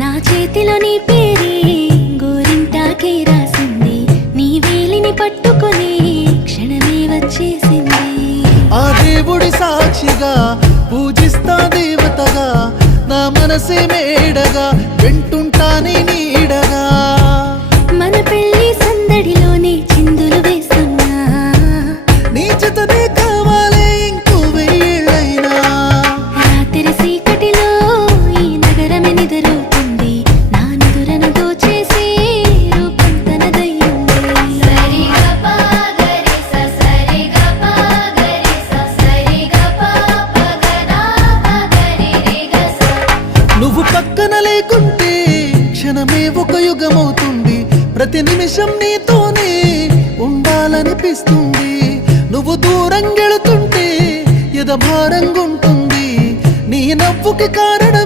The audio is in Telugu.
నా చేతిలో నీ పేరే గోరింటాకే రాసింది, నీ వేలిని పట్టుకొని క్షణమే వచ్చేసింది. ఆ దేవుడి సాక్షిగా పూజిస్తా దేవతగా, నా మనసే మేడగా వింటుంటానే నీడగా. మన పెళ్లి సందడిలోనే చిందులు వేస్తున్నా, నీ జతనే కావాలే ఇంకో వెయ్యేళ్ళైనా. రాత్రి చీకటిలో ఈ నగరమే నిద్రవుతుంది, నా నిదురను దోచేసి రూపం తనదయ్యింది. నువ్వు పక్కన లేకుంటే క్షణమే ఒక యుగమవుతుంది, ప్రతి నిమిషం నీతోనే ఉండాలనిపిస్తుంది. నువ్వు దూరం గెళుతుంటే ఎద భారంగుంటుంది, నీ నవ్వుకి కారణం